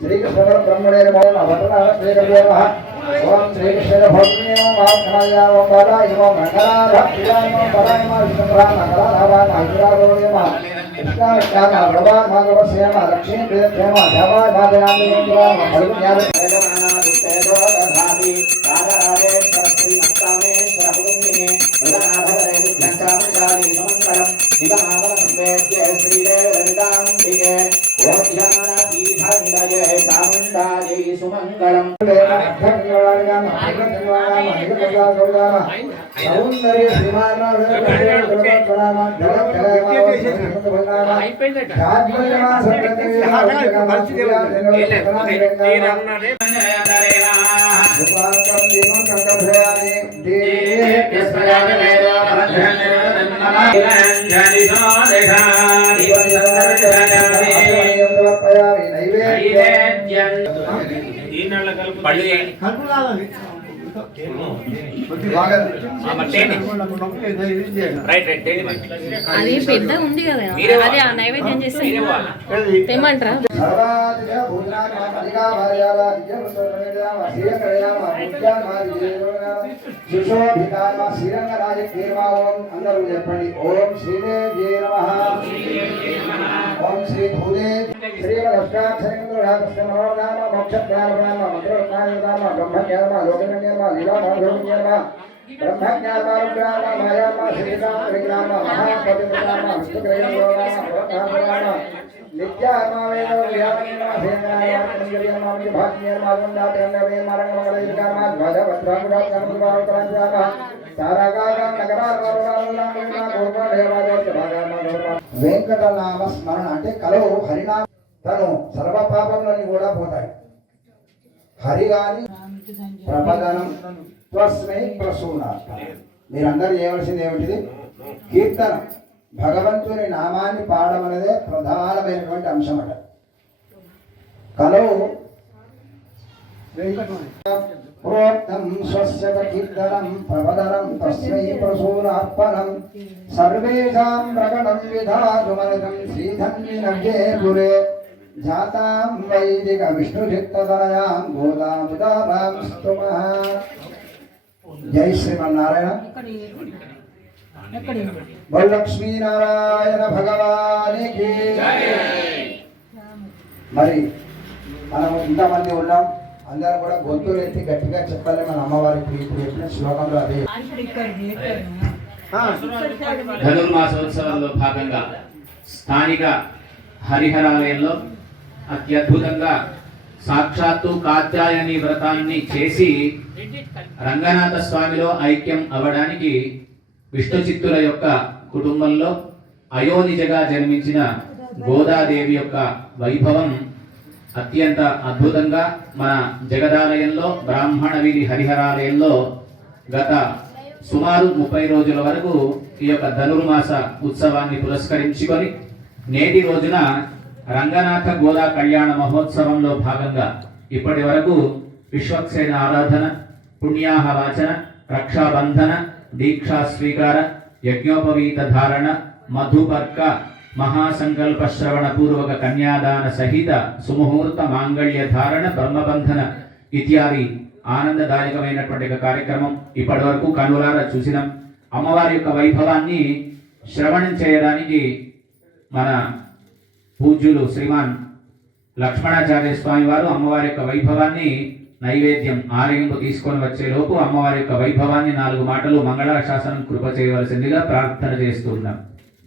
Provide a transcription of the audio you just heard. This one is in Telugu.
श्रीकृष्ण ब्रह्मणे नमो नमः श्रीकृष्ण ओम श्रीकृष्ण भक्तिने नमः महात्मया ओम बालाय नमः मंगलाभक्तियाय नमः पराय नमः विष्णुराम मंगलाभाय महावीराय नमः कृष्णा श्याम भगवान माधव श्याम लक्ष्मी प्रिय श्याम देवाय भागनाम नमः भगवान वेदमाना दुष्टेदो दधाति कारारे श्री मत्तामे श्रवणिने वदनाभरे दुर्घंटामशाली मंगलम निगमागम संवेद्य श्रीदेव ललितांबिके ओम ध्यानातीधानिलये चामुण्डायै सुमंगलम सौंदर्य श्रीमान అది పెద్ద ఉంది కదా అదే ఆ నైవేద్యం చేస్తే తెమ్మంటారా అందరూ చెప్పండి ఓం శ్రీదేవ్యే నమః ఓం శ్రీ భూదేవ్ శ్రీమదష్టాక్షరేంద్రనామ మోక్షజ్ఞానప్రాణ మంత్రజ్ఞానప్రాణ బ్రహ్మజ్ఞాన లోకజ్ఞాన లీలామాధుర్యజ్ఞాన ब्रह्मज्ञान माया श्रीराम विज्ञान महापतिज्ञान विष्णुग्रहण नित्यात्मावेद व्यापनेन सेनाय मंदिरं मामि भाग्येन मागुंडातेन मारंगमगलैकान ध्वजवज्रांगुडात्मनुभावकरांजान सारागागं नगरार्वरुणालंगुना गोर्वदेवादोत्तभागान వెంకటనామ స్మరణ అంటే కలో హరినామ తను సర్వ పాపములన్నీ కూడా పోతాయి హరి గాని ప్రపదనం త్వస్మై ప్రసూనాత్ మీరందరూ చేయవలసింది ఏమిటిది కీర్తన భగవంతుని నామాన్ని పాడడం అనేదే ప్రధానమైనటువంటి అంశం అట కలో ప్రోక్తం స్వస్య కీర్తనం ప్రవదనం తస్మై ప్రసూనార్పణం సర్వేషాం ప్రకటం విధాతుమనితం శ్రీధన్వినవ్యే పురే జాతాం వైదిక విష్ణుచిత్తదయాం గోదాముదారాం స్తుమః జై శ్రీమన్నారాయణ బోల్ లక్ష్మీ నారాయణ భగవానికి మరి మనం ఇంతమంది ఉన్నాం అందరూ కూడా గొంతులు ఎత్తి గట్టిగా చెప్పాలి మన అమ్మవారికి ఇప్పుడు చెప్పిన శ్లోకంలో అదే ధనుర్మాసోత్సవంలో భాగంగా స్థానిక హరిహరాలయంలో అత్యద్భుతంగా సాక్షాత్తు కాత్యాయని వ్రతాన్ని చేసి రంగనాథ స్వామిలో ఐక్యం అవ్వడానికి విష్ణు చిత్తుల యొక్క కుటుంబంలో అయోనిజగా జన్మించిన గోదాదేవి యొక్క వైభవం అత్యంత అద్భుతంగా మన జగదాలయంలో బ్రాహ్మణ వీధి హరిహరాలయంలో గత సుమారు 30 రోజుల వరకు ఈ యొక్క ధనుర్మాస ఉత్సవాన్ని పురస్కరించుకొని నేటి రోజున రంగనాథ గోదా కళ్యాణ మహోత్సవంలో భాగంగా ఇప్పటి వరకు విశ్వక్సేన ఆరాధన పుణ్యాహ వాచన రక్షాబంధన దీక్షా స్వీకార యజ్ఞోపవీత ధారణ మధుపర్క మహాసంకల్ప శ్రవణ పూర్వక కన్యాదాన సహిత సుముహూర్త మాంగళ్య ధారణ బ్రహ్మబంధన ఇత్యాది ఆనందదాయకమైనటువంటి కార్యక్రమం ఇప్పటి వరకు కనులారా చూసినాం. అమ్మవారి యొక్క వైభవాన్ని శ్రవణం చేయడానికి మన పూజ్యులు శ్రీమాన్ లక్ష్మణాచార్య స్వామి వారు అమ్మవారి యొక్క వైభవాన్ని నైవేద్యం ఆలయంకు తీసుకొని వచ్చే లోపు అమ్మవారి యొక్క వైభవాన్ని 4 మాటలు మంగళాశాసనం కృప చేయవలసిందిగా ప్రార్థన చేస్తున్నాం.